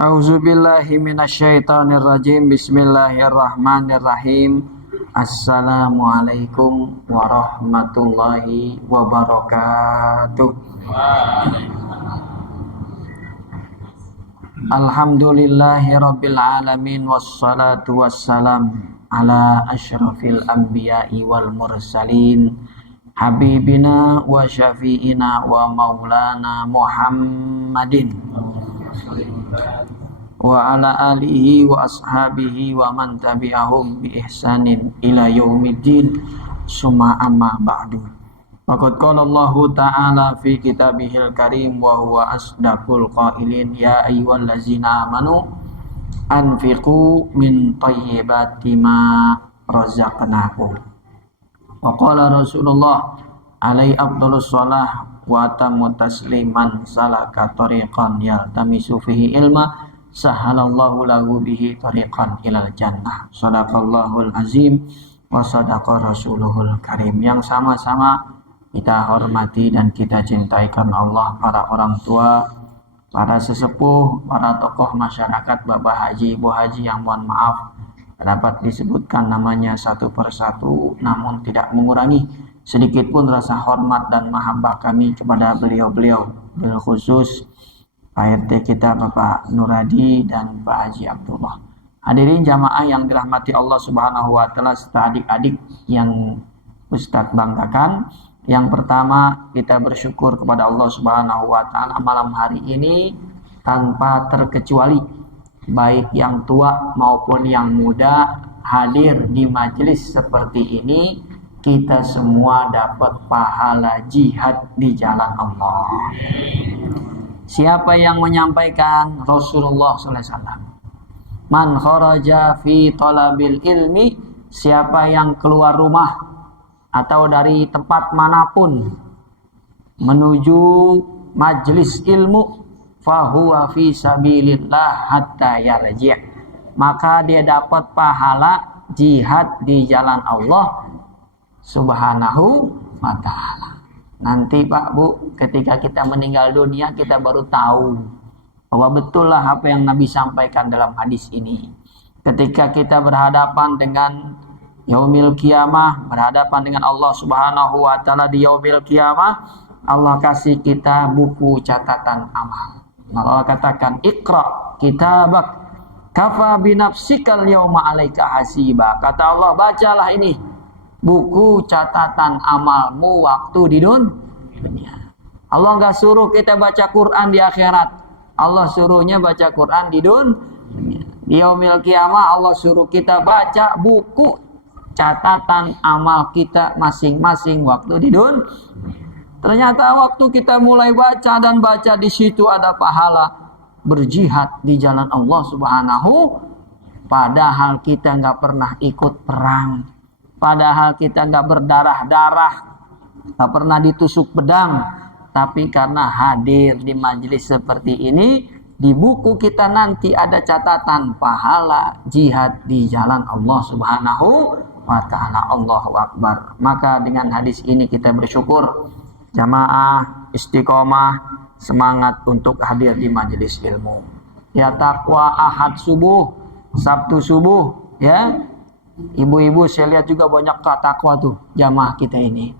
A'udzubillahi minasyaitonirrajim. Bismillahirrahmanirrahim. Assalamualaikum warahmatullahi wabarakatuh. Alhamdulillahi rabbil alamin. Wassalatu wassalam ala asyrafil anbiya'i wal mursalin, habibina wa syafi'ina wa maulana Muhammadin wa ala alihi wa ashabihi wa man tabi'ahum bi ihsanin ila yaumiddin. Summa amma ba'du. Faqad qala Allah ta'ala fi kitabihil karim wa huwa asdaqul qailin, ya ayyuhallazina amanu anfiqu min thayyibati ma razaqnakum. Wa qala Rasulullah alaihi afdhalus shalah wa tamu tasliman salaka tariqan yaltamisu fihi ilma sahalallahu lahu bihi tariqan ilal jannah. Shadaqallahul azim wa sadaqa rasuluhul karim. Yang sama-sama kita hormati dan kita cintai karena Allah, para orang tua, para sesepuh, para tokoh masyarakat, Bapak Haji, Ibu Haji yang mohon maaf dapat disebutkan namanya satu persatu, namun tidak mengurangi sedikit pun rasa hormat dan mahabbah kami kepada beliau-beliau, bil khusus Pak RT kita Bapak Nuradi dan Pak Haji Abdullah. Hadirin jamaah yang dirahmati Allah Subhanahu wa taala serta adik-adik yang Ustadz banggakan. Yang pertama, kita bersyukur kepada Allah Subhanahu wa taala malam hari ini tanpa terkecuali baik yang tua maupun yang muda hadir di majelis seperti ini, kita semua dapat pahala jihad di jalan Allah. Siapa yang menyampaikan? Rasulullah SAW. Man kharaja fi talabil ilmi, siapa yang keluar rumah atau dari tempat manapun menuju majelis ilmu, fahuwa fi sabilillah hatta yarji', maka dia dapat pahala jihad di jalan Allah Subhanahu wa ta'ala. Nanti Pak Bu, ketika kita meninggal dunia, kita baru tahu bahwa betul lah apa yang Nabi sampaikan dalam hadis ini. Ketika kita berhadapan dengan yaumil qiyamah, berhadapan dengan Allah Subhanahu wa taala di yaumil qiyamah, Allah kasih kita buku catatan amal. Allah katakan, Iqra kitabak kafa binafsikal yawma alaika hasiba. Kata Allah, bacalah ini buku catatan amalmu waktu di dunia. Allah enggak suruh kita baca Quran di akhirat. Allah suruhnya baca Quran di dunia. Di yaumil qiyamah Allah suruh kita baca buku catatan amal kita masing-masing waktu di dunia. Ternyata waktu kita mulai baca dan baca, di situ ada pahala berjihad di jalan Allah Subhanahu. Padahal kita nggak pernah ikut perang, padahal kita nggak berdarah-darah, nggak pernah ditusuk pedang, tapi karena hadir di majelis seperti ini, di buku kita nanti ada catatan pahala jihad di jalan Allah Subhanahu wa ta'ala. Allahu Akbar. Maka dengan hadis ini kita bersyukur, jamaah istiqomah, semangat untuk hadir di majelis ilmu. Ya, takwa Ahad subuh, Sabtu subuh, ya. Ibu-ibu saya lihat juga banyak takwa tuh jamaah kita ini.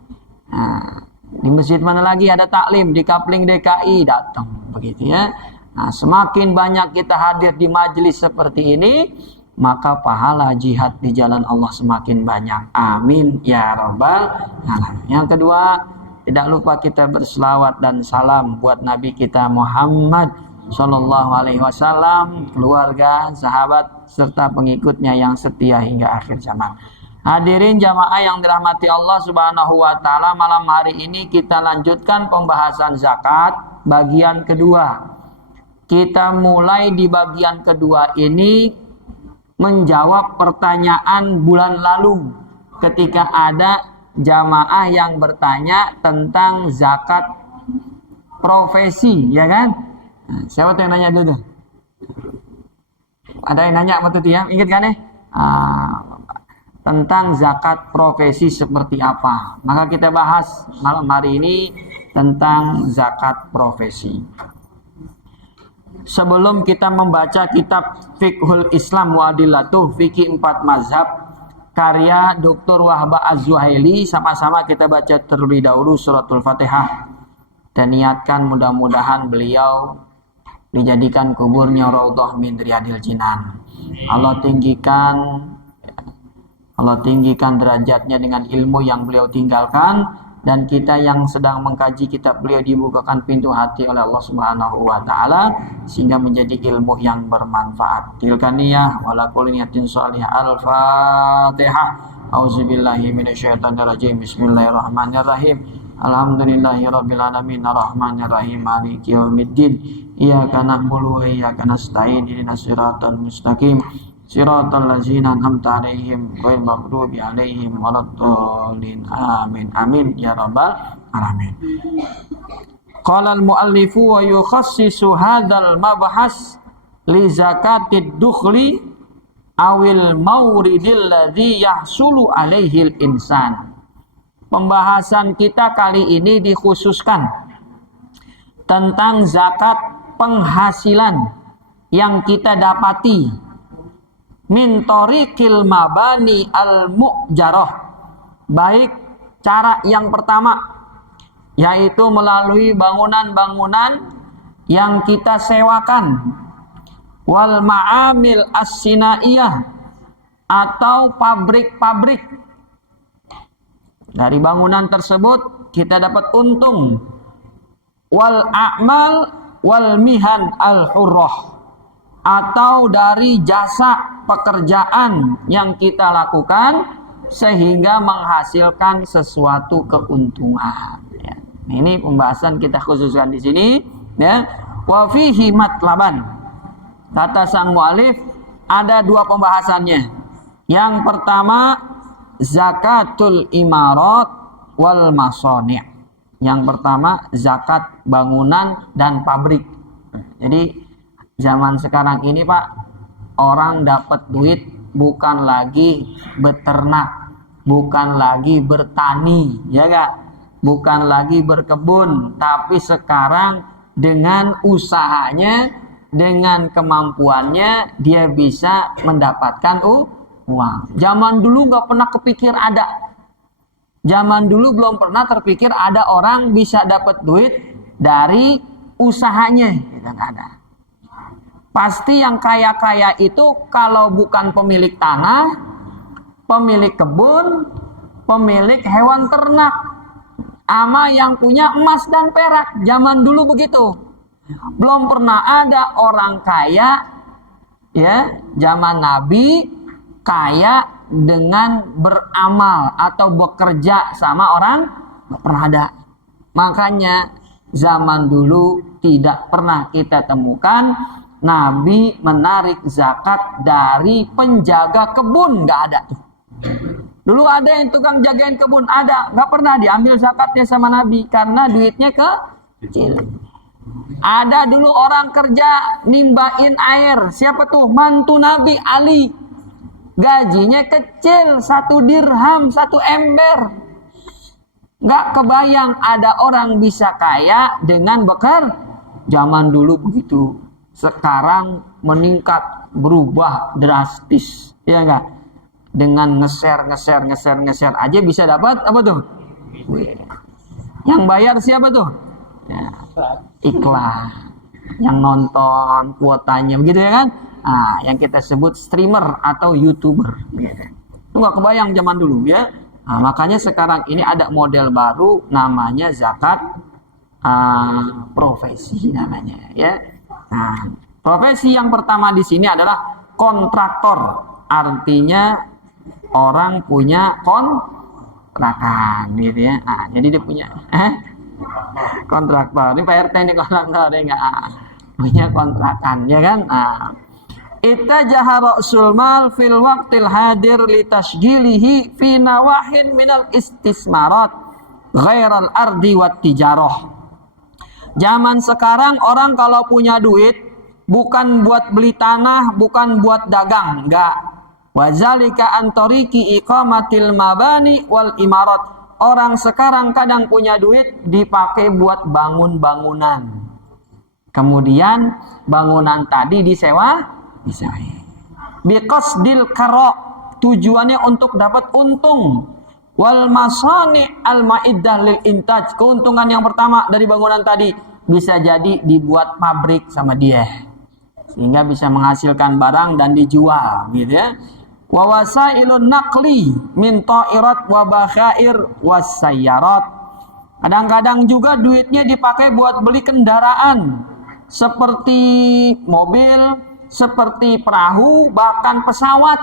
Nah, di masjid mana lagi ada taklim, di Kapling DKI datang begitu ya. Nah, semakin banyak kita hadir di majelis seperti ini, maka pahala jihad di jalan Allah semakin banyak. Amin ya rabbal alamin. Yang kedua, tidak lupa kita berselawat dan salam buat Nabi kita Muhammad Sallallahu Alaihi Wasallam, keluarga, sahabat, serta pengikutnya yang setia hingga akhir zaman. Hadirin jamaah yang dirahmati Allah Subhanahu wa taala, malam hari ini kita lanjutkan pembahasan zakat bagian kedua. Kita mulai di bagian kedua ini menjawab pertanyaan bulan lalu ketika ada jamaah yang bertanya tentang zakat profesi, ya kan? Nah, siapa tuh yang nanya dulu? Ada yang nanya waktu itu ya, ingat kan ya? Tentang zakat profesi seperti apa. Maka kita bahas malam hari ini tentang zakat profesi. sebelum kita membaca kitab Fiqhul Islam wa Adillatuh, Fikih 4 Mazhab karya Dr. Wahbah Az-Zuhaili, sama-sama kita baca terlebih dahulu suratul Fatihah dan niatkan mudah-mudahan beliau dijadikan kuburnya raudhah min riyadil jinan. Allah tinggikan derajatnya dengan ilmu yang beliau tinggalkan, dan kita yang sedang mengkaji kitab beliau dibukakan pintu hati oleh Allah Subhanahu wa taala sehingga menjadi ilmu yang bermanfaat. Tilka niyah wala kulli niyatin shalihah. Al-Fatihah. Auzubillahi minasyaitonir rajim. Bismillahirrahmanirrahim. Alhamdulillahirabbil alamin arrahmanir rahim maliki yaumiddin. Iyyaka na'budu wa iyyaka nasta'in ihdinas siratal mustaqim. Siratal ladzina an'amta 'alaihim ghairil maghdubi 'alaihim waladdallin. Amin. Amin ya rabbal alamin. Qala al-muallifu wa yukhassisu hadzal mabhas li zakatid dukhli awil mauridil ladzi yahsulu 'alaihil insan. Pembahasan kita kali ini dikhususkan tentang zakat penghasilan yang kita dapati min tariqil mabani al-mu'jarah. Baik cara yang pertama, yaitu melalui bangunan-bangunan yang kita sewakan, wal ma'amil as-sinaiyah, atau pabrik-pabrik. Dari bangunan tersebut kita dapat untung. Wal a'mal wal mihan al-hurrah, atau dari jasa pekerjaan yang kita lakukan sehingga menghasilkan sesuatu keuntungan. Ya. Ini pembahasan kita khususkan di sini. Ya. Wa fihi matlaban. Kata sang mu'alif, ada dua pembahasannya. Yang pertama, zakatul imarat wal masani'. Yang pertama, zakat bangunan dan pabrik. Jadi zaman sekarang ini Pak, orang dapat duit bukan lagi beternak, bukan lagi bertani, ya gak? Bukan lagi berkebun, tapi sekarang dengan usahanya, dengan kemampuannya dia bisa mendapatkan uang. Zaman dulu gak pernah kepikir ada. Zaman dulu belum pernah terpikir ada orang bisa dapat duit dari usahanya, gitu, gak ada. Pasti yang kaya-kaya itu kalau bukan pemilik tanah, pemilik kebun, pemilik hewan ternak, ama yang punya emas dan perak. Zaman dulu begitu. Belum pernah ada orang kaya, ya, zaman Nabi kaya dengan beramal atau bekerja sama orang, nggak pernah ada. Makanya zaman dulu tidak pernah kita temukan Nabi menarik zakat dari penjaga kebun, nggak ada tuh. Dulu ada yang tukang jagain kebun, ada, nggak pernah diambil zakatnya sama Nabi karena duitnya kecil. Ada dulu orang kerja nimbain air, siapa tuh? Mantu Nabi Ali. Gajinya kecil, 1 dirham, 1 ember. Nggak kebayang ada orang bisa kaya dengan bekerja. Zaman dulu begitu. Sekarang meningkat, berubah drastis, ya enggak? Dengan ngeser aja bisa dapat apa tuh? Yang bayar siapa tuh? Ya, iklan. Yang nonton kuotanya begitu ya kan? Nah, yang kita sebut streamer atau YouTuber. Itu nggak kebayang zaman dulu ya. Nah, makanya sekarang ini ada model baru namanya zakat profesi namanya ya. Nah, profesi yang pertama di sini adalah kontraktor. Artinya orang punya kontrakan gitu ya. Nah, jadi dia punya kontraktor. Ini Pak RT ini kontraktor ya enggak? Punya kontrakan ya kan? Nah, ittajaha ra'sul mal fil waqtil hadir li tashghilihi fi nawahin minal istismarat ghairal ardi wat tijarah. Zaman sekarang orang kalau punya duit bukan buat beli tanah, bukan buat dagang, enggak. Wazalika an tariqi iqamatil mabani wal imarat. Orang sekarang kadang punya duit dipakai buat bangun bangunan. Kemudian bangunan tadi disewa. Biqasdil karo, tujuannya untuk dapat untung. Wal masani al ma'iddah lil intaj, keuntungan yang pertama dari bangunan tadi bisa jadi dibuat pabrik sama dia sehingga bisa menghasilkan barang dan dijual gitu ya. Wa wasailun naqli min ta'irat wa bakhair wasayyarat, kadang-kadang juga duitnya dipakai buat beli kendaraan seperti mobil, seperti perahu, bahkan pesawat.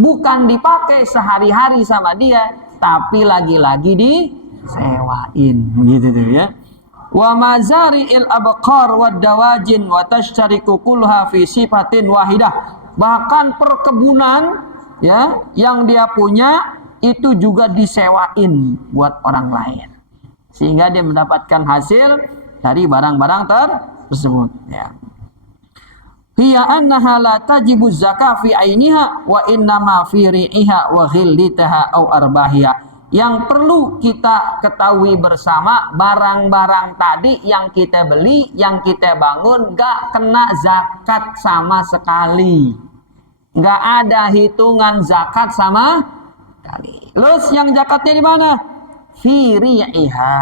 Bukan dipakai sehari-hari sama dia, tapi lagi-lagi disewain gitu tuh ya. Wa mazari'il abqar wad dawajin wa tashtariku kulha fi sifatin wahidah. Bahkan perkebunan ya yang dia punya itu juga disewain buat orang lain. Sehingga dia mendapatkan hasil dari barang-barang tersebut ya. Hiya annaha la tajibu zakah fi ainiha wa innama fi ri'iha wa ghillitaha au arbahiha. Yang perlu kita ketahui bersama, barang-barang tadi yang kita beli, yang kita bangun gak kena zakat sama sekali. Gak ada hitungan zakat sama sekali. Terus yang zakatnya di mana? Fi ri'iha,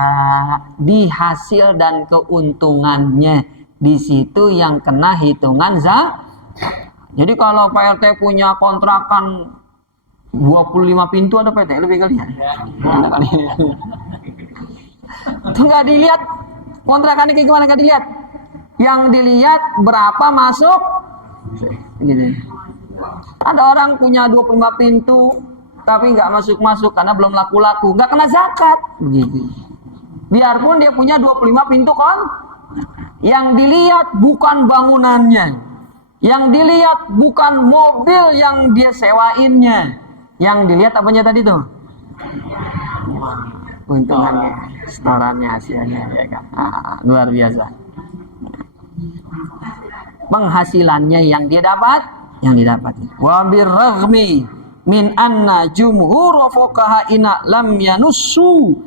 di hasil dan keuntungannya. Di situ yang kena hitungan zakat. Jadi kalau Pak RT punya kontrakan 25 pintu ada PT lebih kali ya? Itu nggak dilihat kontrakannya kayak gimana, nggak dilihat. Yang dilihat berapa masuk gitu. Ada orang punya 25 pintu tapi nggak masuk-masuk karena belum laku-laku, nggak kena zakat begitu. Biarpun dia punya 25 pintu yang dilihat bukan bangunannya, yang dilihat bukan mobil yang dia sewainnya, yang dilihat apanya tadi tuh? Keuntungannya, setorannya, hasilnya ya kan. Luar biasa. Penghasilannya yang dia dapat, Wa birraghmi min anna jumhur fuqaha'ina lam yanussu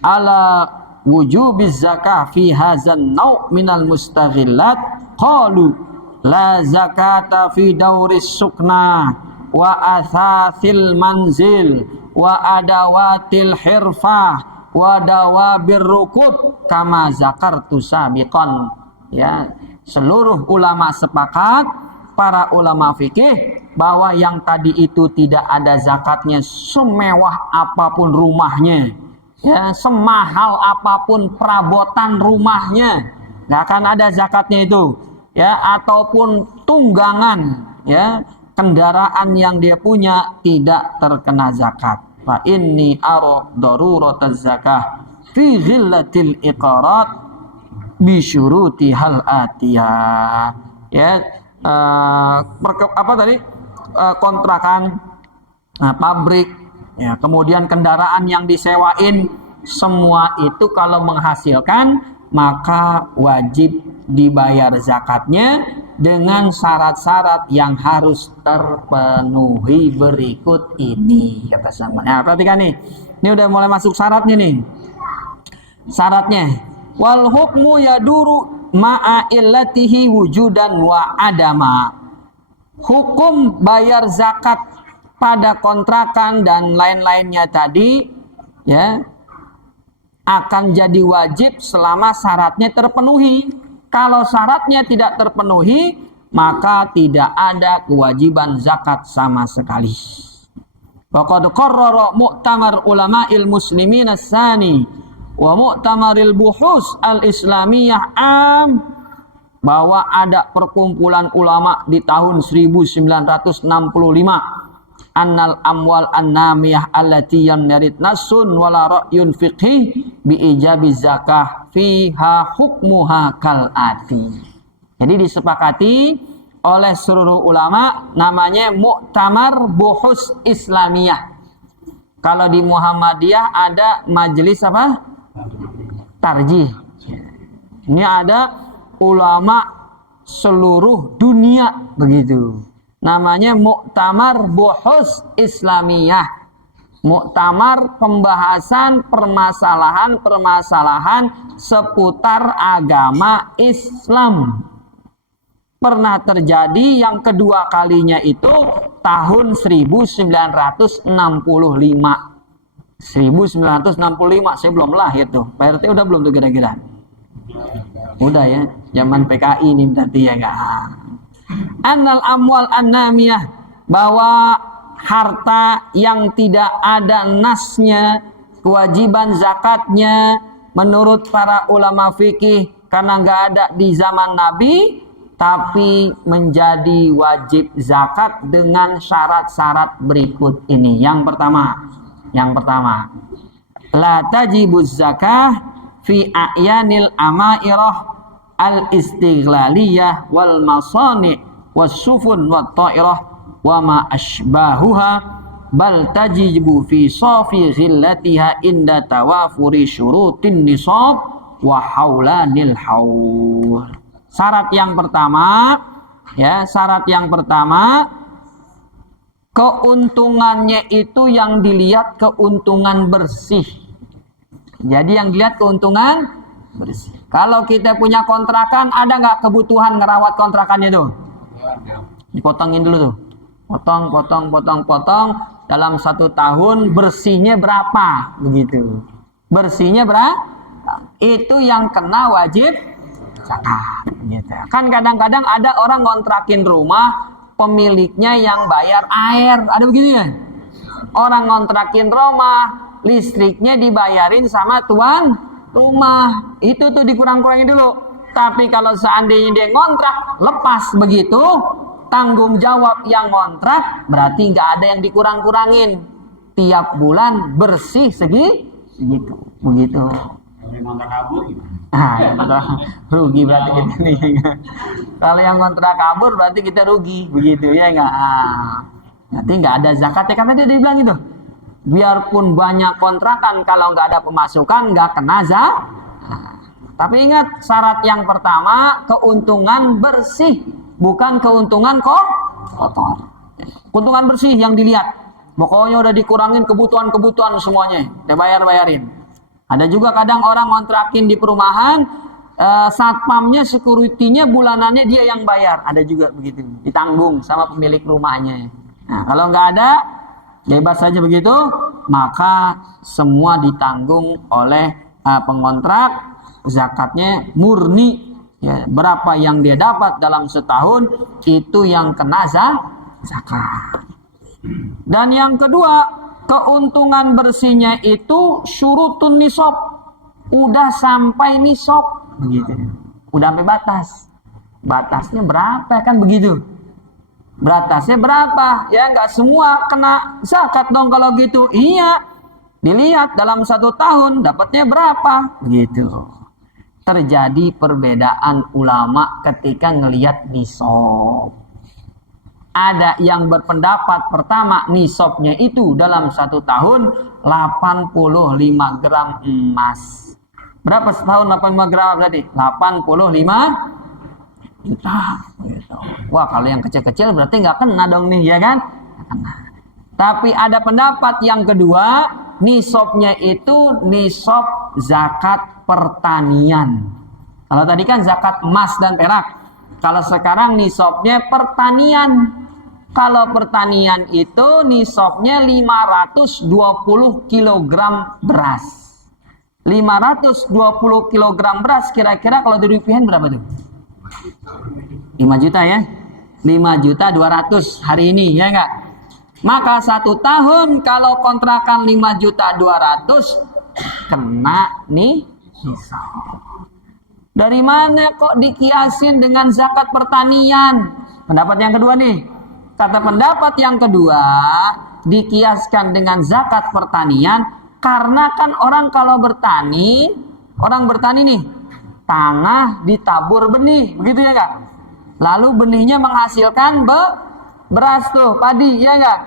ala wujubiz zakah fi hadzal nau' minal mustaghillat qalu la zakata fi dauris sukna wa athathil manzil wa adawatil hirfah wa dawabir rukub kama zakartu sabiqan. Ya, seluruh ulama sepakat, para ulama fikih, bahwa yang tadi itu tidak ada zakatnya semewah apapun rumahnya. Ya, semahal apapun perabotan rumahnya, nggak akan ada zakatnya itu. Ya, ataupun tunggangan, ya, kendaraan yang dia punya tidak terkena zakat. Fa inni ara darurataz zakah fi ghillatil iqarat bi syuruti hal atiyah. Ya, kontrakan, pabrik, ya, kemudian kendaraan yang disewain, semua itu kalau menghasilkan maka wajib dibayar zakatnya dengan syarat-syarat yang harus terpenuhi berikut ini, kata sama. Nah, perhatikan nih, ini udah mulai masuk syaratnya nih. Syaratnya, wal hukmu yaduru ma'a illatihi wujudan wa adama. Hukum bayar zakat pada kontrakan dan lain-lainnya tadi, ya, akan jadi wajib selama syaratnya terpenuhi. Kalau syaratnya tidak terpenuhi, maka tidak ada kewajiban zakat sama sekali. Waqad qarrara mu'tamar ulama'il muslimin as-sani wa mu'tamaril buhus al-islamiyah am, bahwa ada perkumpulan ulama di tahun 1965, annal amwal an-namiyah allati yamnarid nasun wala ra'yun fiqhi bi ijabi zakah fiha hukmuha kal ati. Jadi disepakati oleh seluruh ulama, namanya Muktamar Buhus Islamiyah. Kalau di Muhammadiyah ada majelis apa? Tarjih. Ini ada ulama seluruh dunia begitu. Namanya Muktamar Buhus Islamiyah. Muktamar pembahasan permasalahan-permasalahan seputar agama Islam. Pernah terjadi yang kedua kalinya itu tahun 1965. 1965, saya belum lahir tuh. Pak RT udah belum tuh kira-kira? Udah ya, zaman PKI ini berarti ya enggak. Annal amwal annamiyah, bahwa harta yang tidak ada nasnya, kewajiban zakatnya menurut para ulama fikih karena nggak ada di zaman Nabi, tapi menjadi wajib zakat dengan syarat-syarat berikut ini. Yang pertama, la tajibuz zakah fi a'yanil amairah al-istiglaliyah wal masani' was-sufun wat ta'irah wa ma asbahuha, bal tajibu fi safi ghillatiha inda tawafuri syurutin nisab wa haulanil haul. Syarat yang pertama, keuntungannya itu yang dilihat keuntungan bersih. Jadi yang dilihat keuntungan bersih. Kalau kita punya kontrakan, ada nggak kebutuhan ngerawat kontrakannya tuh? Dipotongin dulu tuh. Potong. Dalam 1 tahun bersihnya berapa? Begitu. Bersihnya berapa? Itu yang kena wajib zakat. Gitu. Kan kadang-kadang ada orang ngontrakin rumah, pemiliknya yang bayar air. Ada begini ya? Orang ngontrakin rumah, listriknya dibayarin sama tuan rumah. Itu tuh dikurang-kurangin dulu. Tapi kalau seandainya dia ngontrak, lepas begitu, tanggung jawab yang ngontrak, berarti nggak ada yang dikurang-kurangin. Tiap bulan bersih segitu. Begitu. Kalau ngontrak kabur Rugi berarti kita nih. Kalau yang ngontrak kabur berarti kita rugi. Begitu ya nggak? Nanti nggak ada zakatnya, karena dia dibilang gitu. Biarpun banyak kontrakan, kalau nggak ada pemasukan nggak kena zakat. Tapi ingat, syarat yang pertama keuntungan bersih, bukan keuntungan kotor. Keuntungan bersih yang dilihat. Pokoknya udah dikurangin kebutuhan semuanya, dibayar-bayarin. Ada juga kadang orang ngontrakin di perumahan, satpamnya, security-nya bulanannya dia yang bayar. Ada juga begitu, ditanggung sama pemilik rumahnya. Nah, kalau nggak ada, bebas saja begitu, maka semua ditanggung oleh pengontrak. Zakatnya murni. Ya, berapa yang dia dapat dalam setahun, itu yang kena zakat. Dan yang kedua, keuntungan bersihnya itu syurutun nisab. Udah sampai nisab, begitu. Udah sampai batas. Batasnya berapa kan begitu? Batasnya berapa? Ya nggak semua kena zakat dong kalau gitu. Iya. Dilihat dalam 1 tahun dapatnya berapa? Begitu. Terjadi perbedaan ulama ketika ngelihat nisab. Ada yang berpendapat pertama nisabnya itu dalam 1 tahun 85 gram emas. Berapa setahun 85 gram berarti? 85 juta. Wah, kalau yang kecil-kecil berarti nggak kena dong nih, ya kan? Tapi ada pendapat yang kedua, nisabnya itu nisab zakat pertanian. Kalau tadi kan zakat emas dan perak. Kalau sekarang nisabnya pertanian. Kalau pertanian itu nisabnya 520 kg beras. 520 kg beras kira-kira kalau dirupiahin berapa tuh? 5 juta ya. 5.200.000 hari ini, ya enggak? Maka 1 tahun kalau kontrakan 5.200.000 kena nih nisab. Dari mana kok dikiasin dengan zakat pertanian? Pendapat yang kedua nih. Kata pendapat yang kedua, dikiaskan dengan zakat pertanian karena kan orang kalau bertani, orang bertani nih, tanah ditabur benih, begitu ya enggak? Lalu benihnya menghasilkan beras tuh, padi, ya enggak?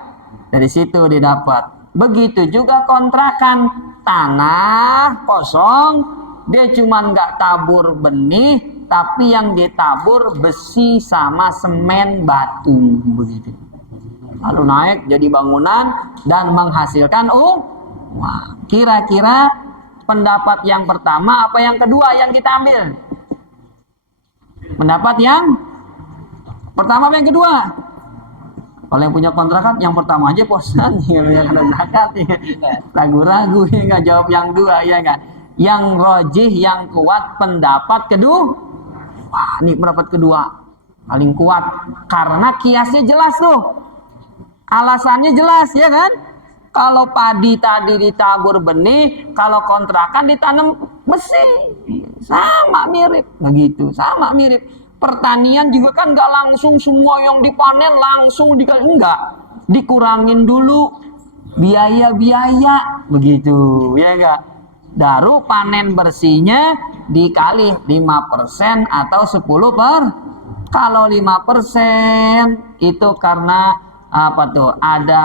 Dari situ didapat. Begitu juga kontrakan, tanah kosong, dia cuma nggak tabur benih, tapi yang ditabur besi sama semen batu, begitu. lalu naik jadi bangunan dan menghasilkan uang. Kira-kira pendapat yang pertama apa yang kedua yang kita ambil? Pendapat yang pertama apa yang kedua? Kalau yang punya kontrakan yang pertama aja bosan yang kena zakat ya. Ragu-ragu ya nggak jawab yang dua ya nggak. Yang rojih yang kuat pendapat kedua. Wah, ini pendapat kedua paling kuat karena kiasnya jelas tuh. Alasannya jelas ya kan? Kalau padi tadi ditabur benih, kalau kontrakan ditanam besi. Sama mirip begitu, sama mirip. Pertanian juga kan nggak langsung semua yang dipanen langsung enggak, dikurangin dulu biaya-biaya begitu ya enggak. Baru panen bersihnya dikali 5% atau 10%. Kalau 5% itu karena apa tuh? Ada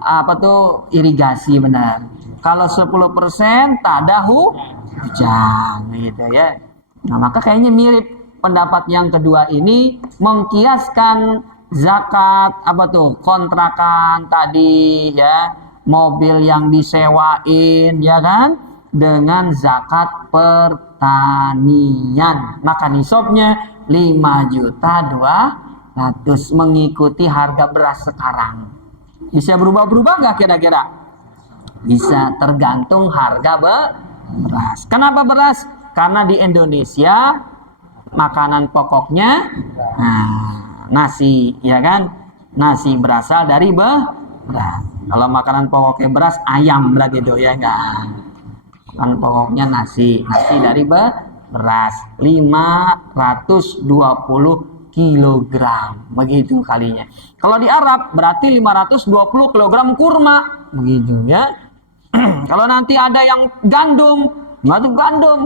apa tuh? Irigasi benar. Kalau 10% tak ada hujan gitu ya. Nah, maka kayaknya mirip. Pendapat yang kedua ini mengkiaskan zakat apa tuh kontrakan tadi ya, mobil yang disewain ya kan dengan zakat pertanian. Maka nisabnya 5.200.000 mengikuti harga beras sekarang. Bisa berubah-berubah nggak kira-kira? Bisa, tergantung harga beras. Kenapa beras? Karena di Indonesia makanan pokoknya nasi ya kan, nasi berasal dari beras. Kalau makanan pokoknya beras ayam berarti itu ya enggak, makanan pokoknya nasi dari beras 520 kilogram begitu kalinya. Kalau di Arab berarti 520 kilogram kurma begitu ya. Kalau nanti ada yang gandum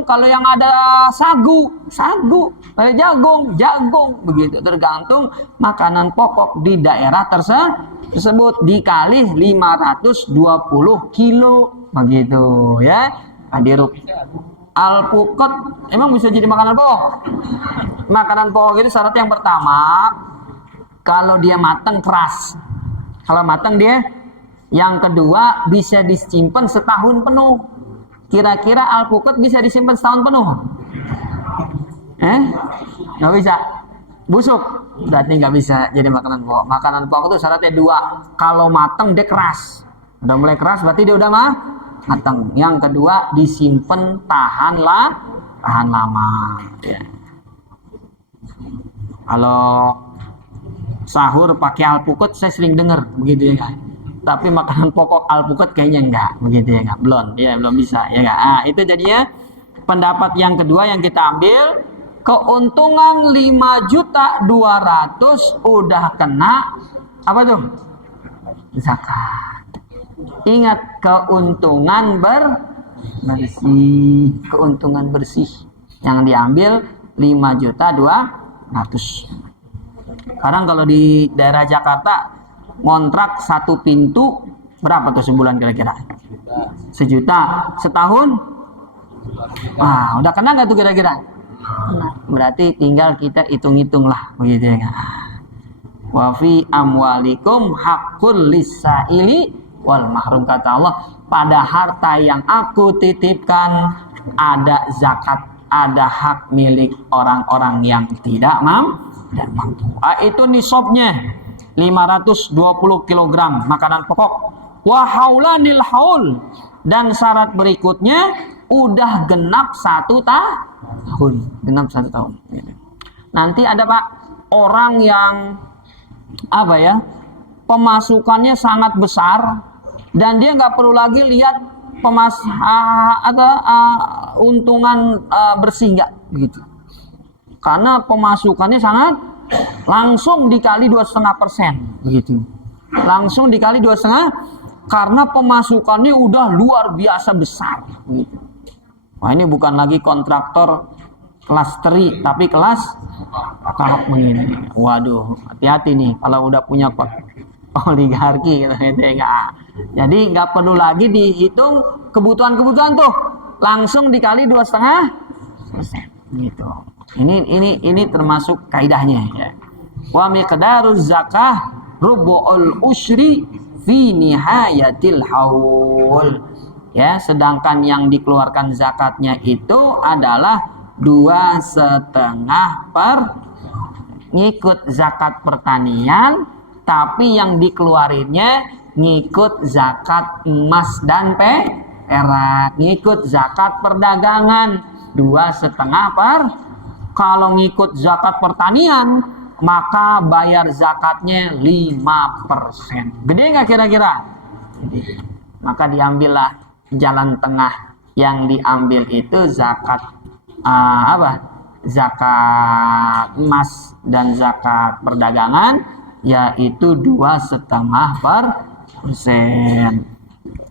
kalau yang ada sagu, ada jagung begitu, tergantung makanan pokok di daerah tersebut dikali 520 kilo begitu ya. Hadiruk alpukat emang bisa jadi makanan pokok. Makanan pokok itu syarat yang pertama kalau dia matang keras, kalau matang dia. Yang kedua bisa disimpan setahun penuh. Kira-kira alpukat bisa disimpan setahun penuh? Nggak bisa. Busuk berarti nggak bisa jadi makanan pokok. Makanan pokok itu syaratnya dua. Kalau matang dia keras. Udah mulai keras berarti dia udah matang. Yang kedua disimpan tahan lama. Ya. Kalau sahur pakai alpukat saya sering dengar begitu ya kan. Tapi makanan pokok alpukat kayaknya enggak begitu ya enggak, belum bisa ya enggak. Itu jadinya pendapat yang kedua yang kita ambil, keuntungan 5.200.000 udah kena apa tuh? Zakat. Ingat keuntungan bersih, keuntungan bersih yang diambil 5.200.000. Sekarang kalau di daerah Jakarta ngontrak satu pintu berapa tuh sebulan kira-kira? 1 juta. Setahun? Wah, udah kena nggak tuh kira-kira? Berarti tinggal kita hitung-hitung lah begitu ya. Wa fi amwalikum haqqul lis-sa'ili wal mahrum, kata Allah, pada harta yang aku titipkan ada zakat, ada hak milik orang-orang yang tidak mampu. Itu nisabnya 520 kg makanan pokok. Wa haulanil haul, dan syarat berikutnya udah genap 1 tahun. Genap 1 tahun. Nanti ada Pak orang yang apa ya, pemasukannya sangat besar dan dia nggak perlu lagi lihat untungan bersih nggak gitu. Karena pemasukannya sangat, langsung dikali 2,5% begitu. Langsung dikali 2,5 karena pemasukannya udah luar biasa besar begitu. Wah, ini bukan lagi kontraktor kelas teri tapi kelas tahap begini. Waduh, hati-hati nih kalau udah punya oligarki gitu ya. Jadi nggak perlu lagi dihitung kebutuhan tuh, langsung dikali 2,5% gitu. Ini termasuk kaidahnya ya. Wa miqdaruz zakah rubu'ul usyri fi nihayatil haul. Ya, sedangkan yang dikeluarkan zakatnya itu adalah 2,5 per ngikut zakat pertanian, tapi yang dikeluarinnya ngikut zakat emas dan perak, ngikut zakat perdagangan 2,5 per. Kalau ngikut zakat pertanian maka bayar zakatnya 5%. Gede nggak kira-kira? Maka diambillah jalan tengah. Yang diambil itu zakat zakat emas dan zakat perdagangan, yaitu 2,5%.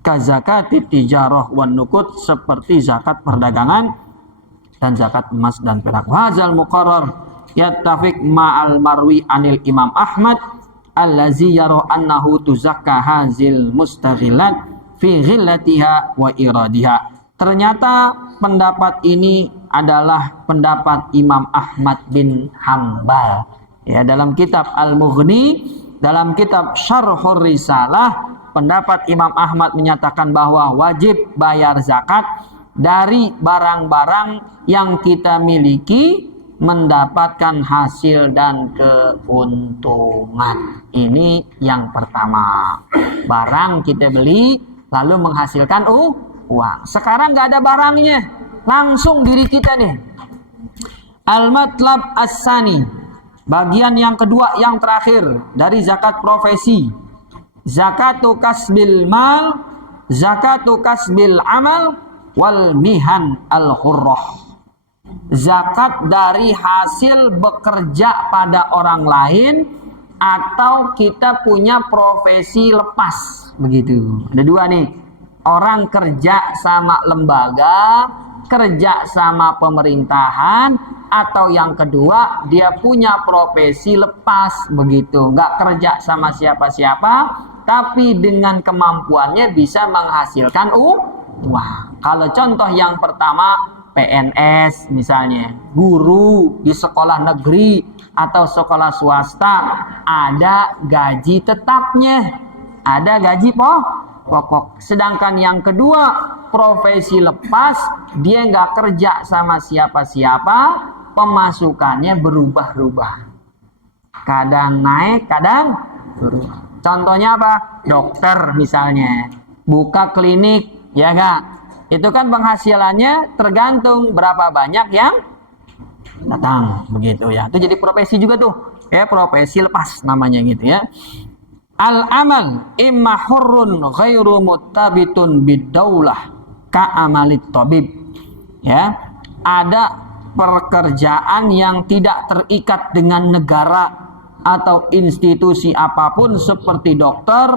Kazakati tijarah wan nukut, seperti zakat perdagangan dan zakat emas dan perak. Wazal muqarrar yattafiq ma'al marwi anil Imam Ahmad allazi yara annahu tuzakka hazil mustaghilat fi ghillatiha wa iradiha. Ternyata pendapat ini adalah pendapat Imam Ahmad bin Hambal. Ya, dalam kitab Al-Mughni, dalam kitab Syarhur Risalah, pendapat Imam Ahmad menyatakan bahwa wajib bayar zakat dari barang-barang yang kita miliki mendapatkan hasil dan keuntungan. Ini yang pertama. Barang kita beli lalu menghasilkan uang. Sekarang nggak ada barangnya, langsung diri kita nih. Al-matlab as-sani, bagian yang kedua yang terakhir dari zakat profesi. Zakatu kasbil mal, zakatu kasbil amal, wal mihan al-hurrah. Zakat dari hasil bekerja pada orang lain atau kita punya profesi lepas. Begitu. Ada dua nih. Orang kerja sama lembaga, kerja sama pemerintahan, atau yang kedua dia punya profesi lepas. Begitu. Nggak kerja sama siapa-siapa, tapi dengan kemampuannya bisa menghasilkan uang. Kalau contoh yang pertama, PNS misalnya, guru di sekolah negeri atau sekolah swasta, ada gaji tetapnya, ada gaji pokok. Sedangkan yang kedua, profesi lepas, dia nggak kerja sama siapa-siapa, pemasukannya berubah-ubah, kadang naik, kadang turun. Contohnya apa? Dokter misalnya, buka klinik, ya nggak? Itu kan penghasilannya tergantung berapa banyak yang datang, begitu ya. Itu jadi profesi juga tuh, ya, profesi lepas namanya gitu ya. Al-amal imma hurrun ghairu muttabitun bidaulah ka amalit tabib. Ya, ada pekerjaan yang tidak terikat dengan negara atau institusi apapun seperti dokter,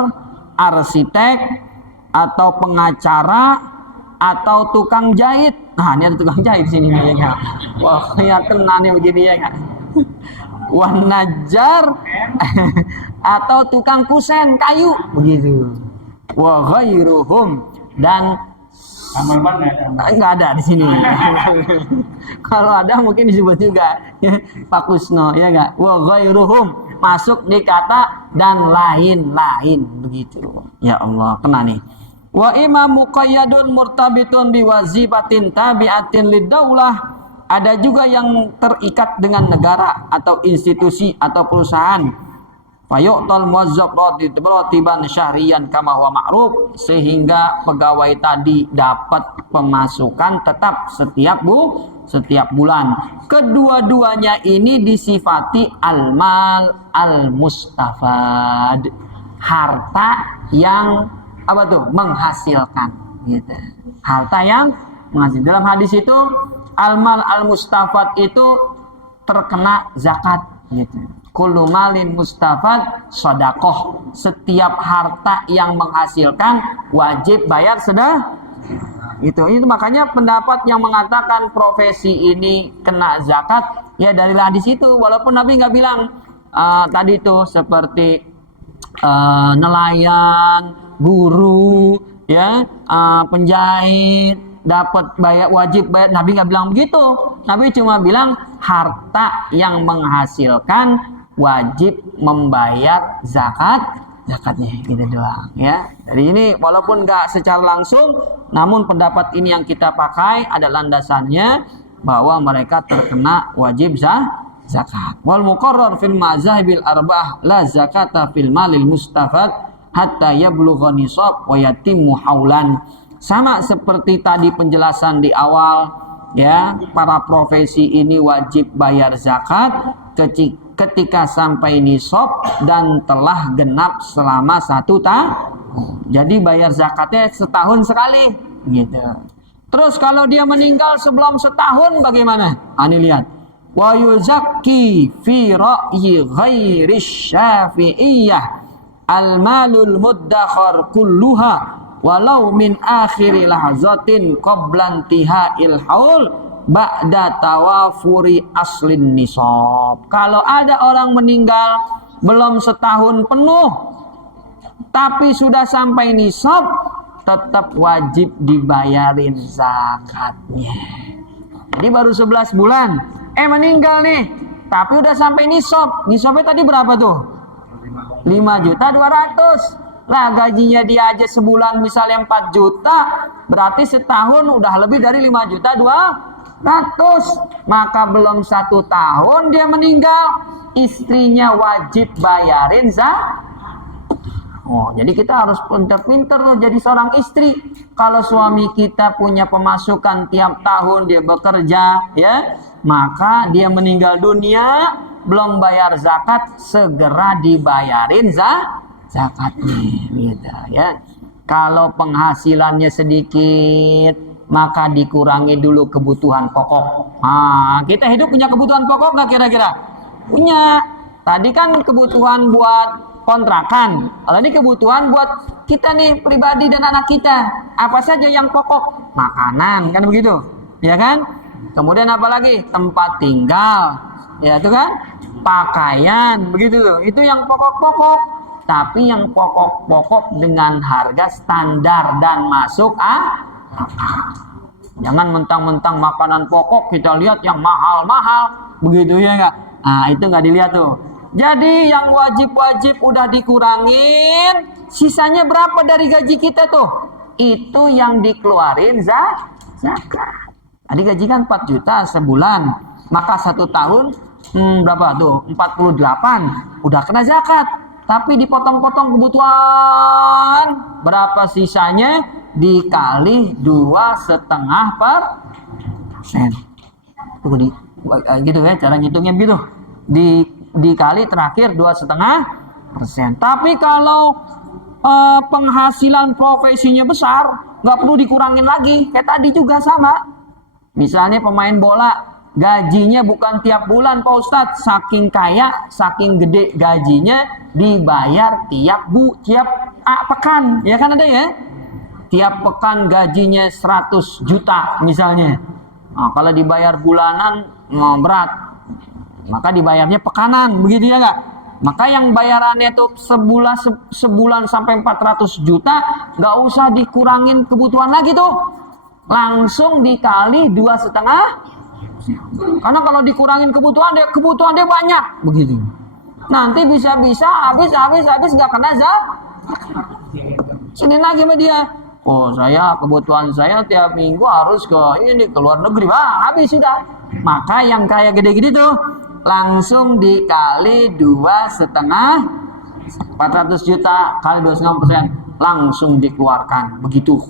arsitek, atau pengacara, atau tukang jahit. Nah, ini ada tukang jahit sini nih ya. Wah, ya kena nih begini ya enggak. Wan najjar atau tukang kusen kayu begitu. Wa ghairuhum, dan enggak ada di sini. Kalau ada mungkin disebut juga Pak Kusno, ya enggak? Wa ghairuhum masuk di kata dan lain-lain begitu. Ya Allah, kena nih. Wa imam muqayyadun murtabitun biwazibatin tabi'atin lidaulah. Ada juga yang terikat dengan negara atau institusi atau perusahaan. Fayu'tal muwazzab ratiban syahriyan kama huwa ma'ruf, sehingga pegawai tadi dapat pemasukan tetap setiap bulan. Kedua-duanya ini disifati al-mal al-mustafad, harta yang apa tuh? Menghasilkan gitu. Harta yang menghasilkan. Dalam hadis itu al-mal al-mustafad itu terkena zakat gitu. Kullu malin mustafad shadaqah. Setiap harta yang menghasilkan wajib bayar sedekah. Itu makanya pendapat yang mengatakan profesi ini kena zakat ya dari hadis itu, walaupun Nabi nggak bilang tadi tuh seperti nelayan, guru, ya, penjahit dapat bayar, wajib bayar. Nabi nggak bilang begitu. Nabi cuma bilang harta yang menghasilkan wajib membayar zakatnya, gitu doang ya. Dari ini walaupun nggak secara langsung, namun pendapat ini yang kita pakai ada landasannya bahwa mereka terkena wajib zakat. Wal muqarrar fil mazahibil arba'ah la zakata fil malil mustafad hatta yablugha nisab wa yatimmu haulan. Sama seperti tadi penjelasan di awal ya, para profesi ini wajib bayar zakat ketika sampai nisab dan telah genap selama 1 tahun. Jadi bayar zakatnya setahun sekali gitu. Terus kalau dia meninggal sebelum setahun bagaimana? Ini lihat. Wa yuzakki fi ra'yi ghairi syafi'iyah al-malul muddakhar kulluha walau min akhiri lahzatin qabla intiha'il haul ba'da tawafuri aslin nisab. Kalau ada orang meninggal belum setahun penuh tapi sudah sampai nisab, tetap wajib dibayarin zakatnya. Jadi baru 11 bulan meninggal nih, tapi udah sampai nisab. Nisabnya tadi berapa tuh? 5.200.000. Lah gajinya dia aja sebulan misalnya 4 juta, berarti setahun udah lebih dari 5.200.000. Maka belum 1 tahun dia meninggal, istrinya wajib bayarin zakat. Jadi kita harus pintar-pintar loh jadi seorang istri. Kalau suami kita punya pemasukan tiap tahun dia bekerja ya, maka dia meninggal dunia belum bayar zakat, segera dibayarin zakatnya gitu ya. Kalau penghasilannya sedikit, maka dikurangi dulu kebutuhan pokok. Kita hidup punya kebutuhan pokok nggak kira-kira? Punya. Tadi kan kebutuhan buat kontrakan. Kalau ini kebutuhan buat kita nih pribadi dan anak kita. Apa saja yang pokok? Makanan, kan begitu? Ya kan? Kemudian apa lagi? Tempat tinggal. Ya itu kan? Pakaian, begitu tuh. Itu yang pokok-pokok. Tapi yang pokok-pokok dengan harga standar dan masuk Jangan mentang-mentang makanan pokok kita lihat yang mahal-mahal. Begitu ya enggak? Itu enggak dilihat tuh. Jadi yang wajib-wajib udah dikurangin, sisanya berapa dari gaji kita tuh? Itu yang dikeluarin zakat. Tadi gaji kan 4 juta sebulan, maka 1 tahun berapa tuh? 48, udah kena zakat. Tapi dipotong-potong kebutuhan, berapa sisanya? Dikali 2,5%. Tuh gitu ya, cara ngitungnya begitu. Dikali terakhir 2,5%. Tapi kalau penghasilan profesinya besar, nggak perlu dikurangin lagi. Kayak tadi juga sama. Misalnya pemain bola, gajinya bukan tiap bulan Pak Ustadz. Saking kaya, saking gede gajinya, dibayar tiap pekan. Ya kan ada ya? Tiap pekan gajinya 100 juta misalnya. Kalau dibayar bulanan, berat. Maka dibayarnya pekanan, begitu ya nggak? Maka yang bayarannya itu sebulan sampai 400 juta, nggak usah dikurangin kebutuhan lagi tuh, langsung dikali 2,5. Karena kalau dikurangin kebutuhan dia banyak, begitu. Nanti bisa-bisa habis nggak kena zakat. Sini lagi sama dia. Kebutuhan saya tiap minggu harus ke luar negeri, habis sudah. Maka yang kayak gede-gede tuh langsung dikali 2,5, 400 juta kali 2,5%, langsung dikeluarkan. Begitu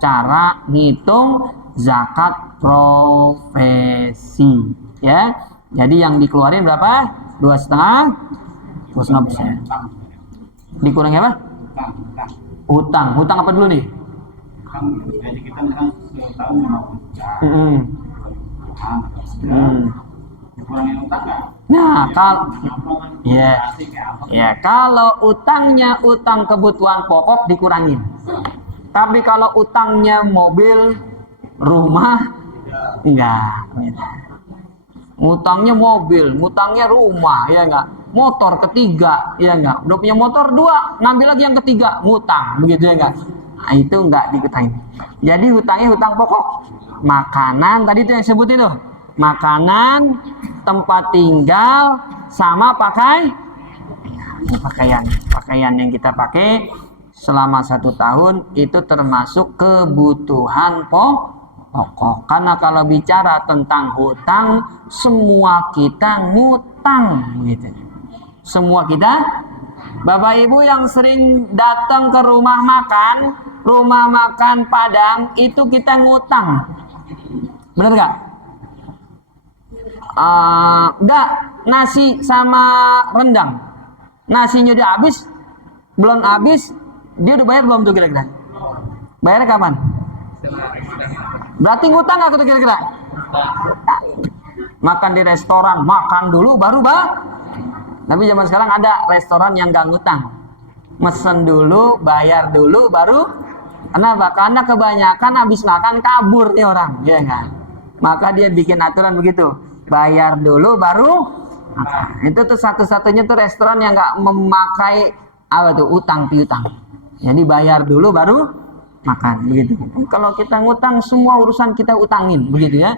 cara ngitung zakat profesi ya. Jadi yang dikeluarin berapa? 2,5%. Dikurangi apa? Hutang apa dulu nih? Jadi kita kan setahun mau Nah, kalau utangnya utang kebutuhan pokok dikurangin. Tapi kalau utangnya mobil, rumah, enggak. Utangnya mobil, utangnya rumah, ya enggak. Motor ketiga, ya enggak. Udah punya motor 2, ngambil lagi yang ketiga, ngutang, begitu ya enggak. Nah, itu enggak diketahui. Jadi hutangnya hutang pokok. Makanan tadi itu yang sebut itu. Makanan, tempat tinggal, sama pakaian yang kita pakai selama 1 tahun itu termasuk kebutuhan pokok. Karena kalau bicara tentang hutang, semua kita ngutang gitu. Semua kita, Bapak Ibu yang sering datang ke rumah makan Padang itu kita ngutang. Benar nggak? Enggak, nasi sama rendang. Nasinya udah habis, belum habis, dia udah bayar belum tuh kira-kira? Bayarnya kapan? Berarti ngutang nggak tuh kira-kira? Makan di restoran, makan dulu baru Tapi zaman sekarang ada restoran yang nggak ngutang. Mesen dulu, bayar dulu, baru. Kenapa? Karena kebanyakan habis makan kabur nih orang, ya kan? Maka dia bikin aturan begitu. Bayar dulu, baru makan. Itu tuh satu-satunya tuh restoran yang nggak memakai utang piutang. Jadi bayar dulu, baru makan, begitu. Kalau kita ngutang, semua urusan kita utangin, begitu ya.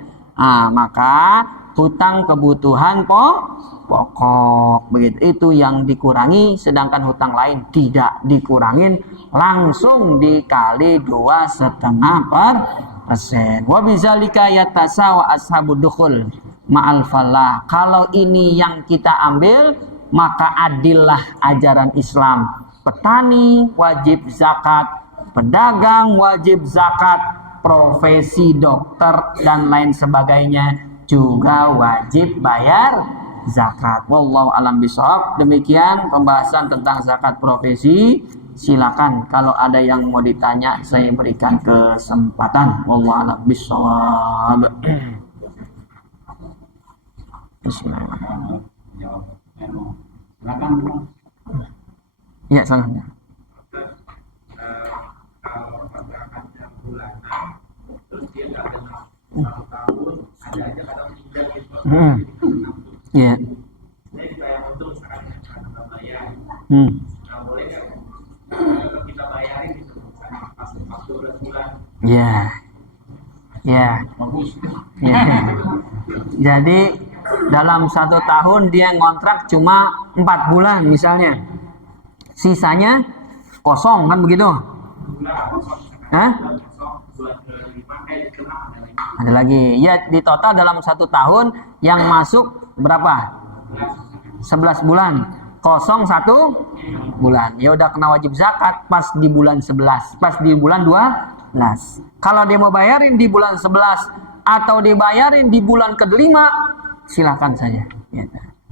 Maka hutang kebutuhan pokok, begitu. Itu yang dikurangi, sedangkan hutang lain tidak dikurangin, langsung dikali 2,5%. Wa bizalika yatasawa ashabud dukhul ma'al falah. Kalau ini yang kita ambil, maka adillah ajaran Islam. Petani wajib zakat, pedagang wajib zakat, profesi dokter dan lain sebagainya juga wajib bayar zakat. Wallahu alam bishawab. Demikian pembahasan tentang zakat profesi. Silakan kalau ada yang mau ditanya, saya berikan kesempatan. Wallahu alam bishawab. Bismillahirrahmanirrahim. Ya, salamnya. Kalau kontraknya bulanan, terus dia nggak ada 1 tahun, ada aja kadang pindah gitu. Iya. Jadi kayak untung sekarang yang bayar. Nah, boleh nggak kalau kita bayarin gitu, misalnya pas 12 bulan? Iya. Iya. Bagus. Iya. Jadi dalam 1 tahun dia ngontrak cuma 4 bulan misalnya. Sisanya kosong, kan begitu? Hah? Ada lagi. Ya, di total dalam 1 tahun yang masuk berapa? 11 bulan. Kosong 1 bulan. Ya udah kena wajib zakat pas di bulan 11, pas di bulan 12. Kalau dia mau bayarin di bulan 11 atau dibayarin di bulan ke-5, silakan saja.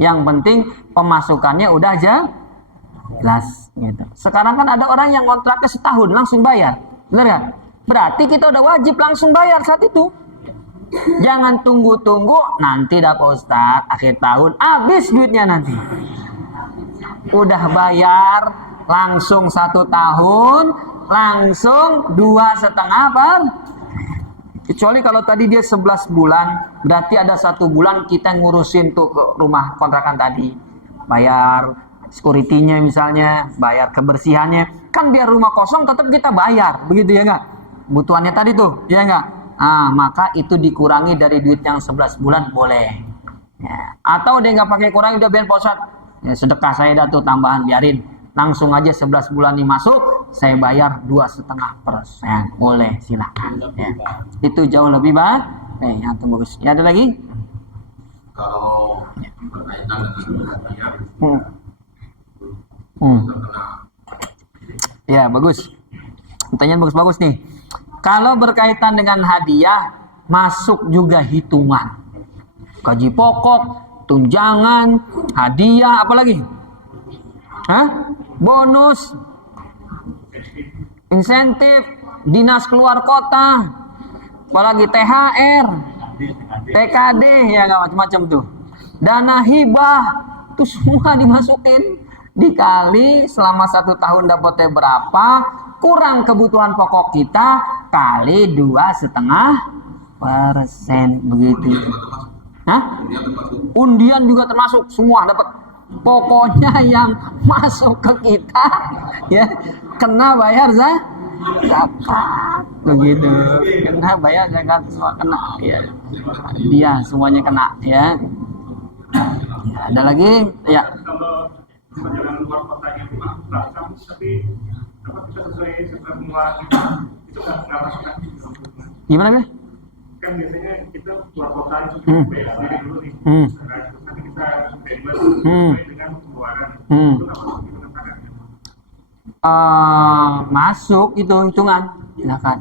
Yang penting pemasukannya udah jelas gitu. Sekarang kan ada orang yang kontraknya setahun langsung bayar, benar kan? Berarti kita udah wajib langsung bayar saat itu. Jangan tunggu-tunggu nanti dah Pak Ustadz akhir tahun habis duitnya nanti. Udah bayar langsung 1 tahun, langsung 2,5 kecuali kalau tadi dia 11 bulan, berarti ada 1 bulan kita ngurusin tuh ke rumah kontrakan tadi, bayar security-nya misalnya, bayar kebersihannya, kan biar rumah kosong tetap kita bayar, begitu ya enggak? Kebutuhannya tadi tuh, ya enggak? Maka itu dikurangi dari duit yang 11 bulan boleh. Ya. Atau dia nggak pakai kurangi, udah biar Pak Ustadz, ya, sedekah saya dah tuh tambahan, biarin. Langsung aja 11 bulan ini masuk, saya bayar 2,5%. Boleh, silakan. Ya. Itu jauh lebih baik. Yang bagus. Ya, ada lagi? Kalau berkaitan dengan hadiah, Ya, bagus. Pertanyaan bagus-bagus nih. Kalau berkaitan dengan hadiah, masuk juga hitungan. Gaji pokok, tunjangan, hadiah, apalagi? Bonus, insentif, dinas keluar kota, apalagi THR, TKD, ya nggak macam-macam tuh. Dana hibah, tuh semua dimasukin. Dikali selama 1 tahun dapatnya berapa, kurang kebutuhan pokok kita, kali 2,5%, begitu. Undian juga termasuk, semua dapat. Pokoknya yang masuk ke kita, ya kena bayar zakat, begitu. Kena bayar zakat, semua kena, ya. Dia semuanya kena, ya. Ya, ada lagi? Ya. Kalau perjalanan luar kotanya itu belakang, tapi apa kita sesuai semua itu nggak masuk kan? Gimana ya? Kan biasanya kita keluar kota itu Hmm. bayar sendiri dulu nih. Hmm. Nah, terus nanti kita bebas Hmm. sesuai dengan pengeluaran. Hmm. Itu nggak masuk itu kan? Masuk itu hitungan zakat.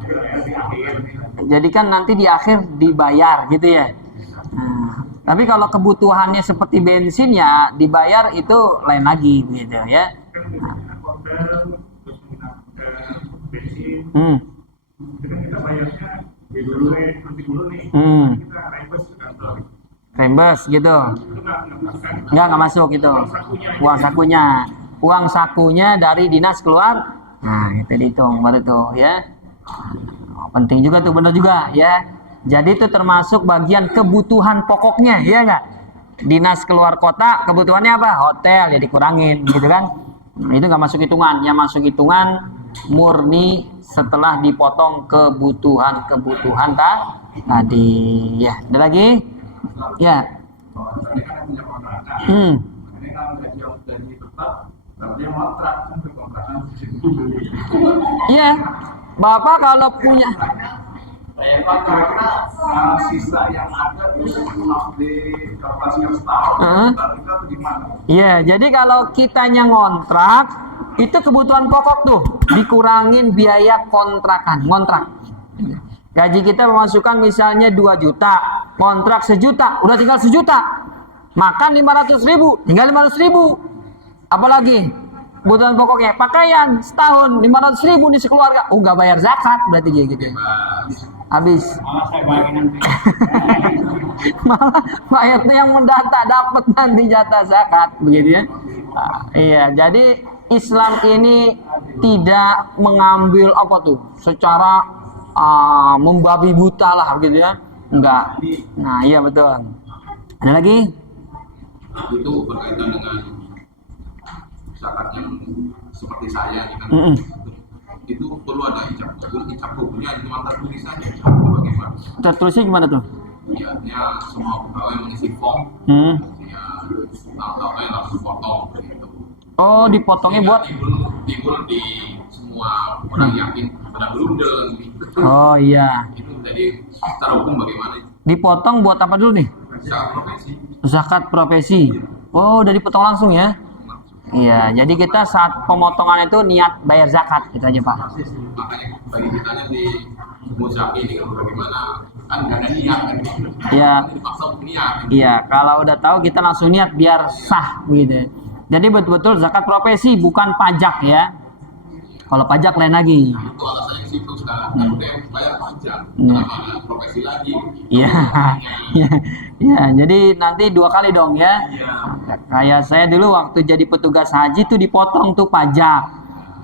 Jadi kan nanti di akhir dibayar gitu ya. Nah, tapi kalau kebutuhannya seperti bensin ya dibayar itu lain lagi gitu ya. Kan biasanya hotel terus menggunakan bensin. Itu kan kita bayarnya sesuai nanti dulu nih. Kita reimburse ke kantor. Reimburse gitu. Itu nggak masuk kan? Nggak masuk itu. Uang sakunya. Uang sakunya dari dinas keluar. Nah, itu dihitung baru tuh ya. Penting juga tuh, benar juga ya. Jadi itu termasuk bagian kebutuhan pokoknya, ya nggak? Dinas keluar kota, kebutuhannya apa? Hotel, ya dikurangin, gitu kan? Nah, itu nggak masuk hitungan. Yang masuk hitungan murni setelah dipotong kebutuhan tadi. Ya, ada lagi? Ya. Tadi kan punya kontrakan. Ini kan gaji tetap, tapi dia kontrak kan ke kontrakan. Iya. Bapak kalau punya Saya kan kira-kira sisa yang ada itu dikalkulasikan setahun, lalu kita tuh gimana? Iya, jadi kalau kitanya ngontrak, itu kebutuhan pokok tuh, dikurangin biaya kontrakan, ngontrak. Gaji kita pemasukan misalnya 2 juta, kontrak 1 juta, udah tinggal 1 juta. Makan 500.000, tinggal 500.000. Apalagi kebutuhan pokoknya, pakaian setahun 500.000 nih sekeluarga, nggak bayar zakat berarti gitu. Habis. Malah saya bayangin nanti. Malah rakyatnya yang mendata dapat nanti jatah zakat begitu ya. Iya, jadi Islam ini tidak mengambil apa tuh secara membabi buta lah gitu ya. Enggak. Nah, iya betul. Ada lagi? Itu berkaitan dengan zakat yang seperti saya ini kan. Itu perlu ada ijab kabulnya itu antar tulis saja itu bagaimana? Tertulisnya gimana tuh? Niatnya semua pegawai mengisi form, ya apa yang harus dipotong gitu. Oh, dipotongnya buat timbul di semua orang yakin pada blunder gitu. Oh iya. Itu jadi secara hukum bagaimana? Dipotong buat apa dulu nih? Secara profesi. Zakat profesi. Oh, udah dipotong langsung ya? Iya, jadi kita saat pemotongan itu niat bayar zakat gitu aja Pak. Makanya bagi kita di muzaki ini bagaimana? Kan nggak ada niat kan gitu. Iya. Dipaksa untuk niat. Iya, kalau udah tahu kita langsung niat biar sah gitu. Jadi betul-betul zakat profesi bukan pajak ya. Kalau pajak lain lagi. Itu alasannya ke situ sekarang. Kan udah bayar pajak. Kenapa nggak profesi lagi? Iya. Iya. Iya, jadi nanti 2 kali dong ya. Kayak saya dulu waktu jadi petugas haji tuh dipotong tuh pajak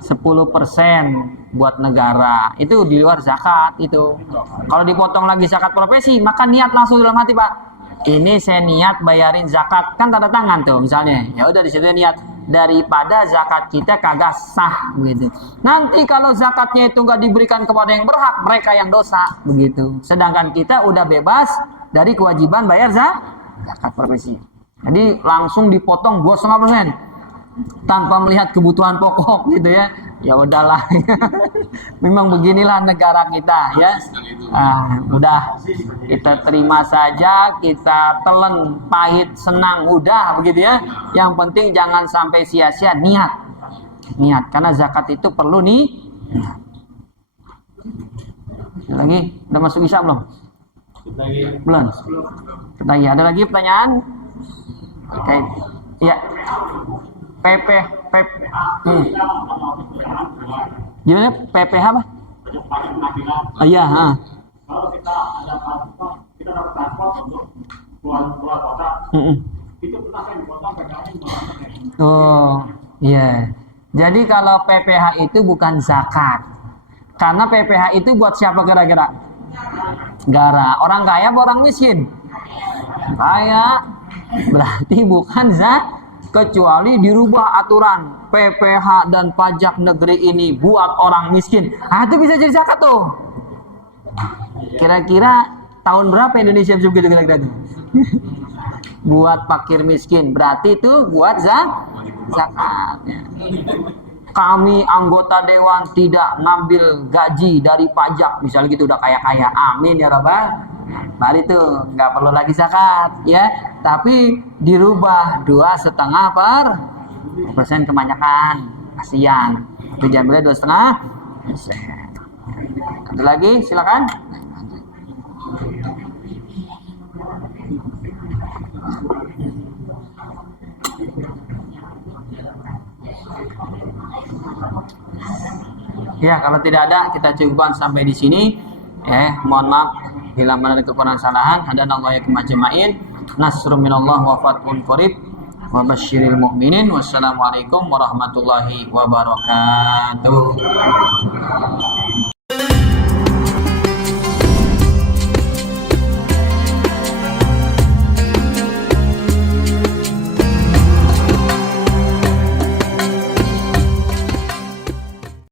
10% buat negara. Itu di luar zakat itu. Kalau dipotong lagi zakat profesi, maka niat langsung dalam hati, Pak. Ini saya niat bayarin zakat, kan tanda tangan tuh misalnya. Ya udah di situ niat, daripada zakat kita kagak sah begitu. Nanti kalau zakatnya itu nggak diberikan kepada yang berhak, mereka yang dosa begitu. Sedangkan kita udah bebas dari kewajiban bayar zakat profesi. Jadi langsung dipotong 2,5% tanpa melihat kebutuhan pokok gitu ya. Ya udahlah. Memang beginilah negara kita ya. Udah kita terima saja, kita telan pahit senang udah begitu ya. Yang penting jangan sampai sia-sia niat. Karena zakat itu perlu nih. Lagi udah masuk isya belum? Belum. Lagi ada lagi pertanyaan? Oke. Iya. PP. Gimana PPH apa? Iya, Kalau kita ada transport, kita dapat transport untuk keluar kota, itu pernah saya dipotong PPH-nya. Oh, iya. Jadi kalau PPH itu bukan zakat. Karena PPH itu buat siapa kira-kira? Negara. Orang kaya apa orang miskin? Kaya. Berarti bukan zakat. Kecuali dirubah aturan PPH dan pajak negeri ini buat orang miskin. Itu bisa jadi zakat tuh. Kira-kira tahun berapa Indonesia bisa begitu kira-kira tuh? buat fakir miskin, berarti itu buat zakat. Ya. Kami anggota dewan tidak ngambil gaji dari pajak, misalnya gitu, udah kaya-kaya, amin ya rabbal. Baru itu nggak perlu lagi zakat, ya. Tapi dirubah 2,5% kebanyakan, kasihan. Itu diambilnya 2,5%. Ada lagi, silakan. Ya, kalau tidak ada kita cukupkan sampai di sini. Mohon maaf bila mana ada kekurangan kesalahan. Hadanallahu iyyakum ajma'in. Nasrun minallah wa fathun qarib. Wa basyiril mu'minin. Wassalamualaikum warahmatullahi wabarakatuh.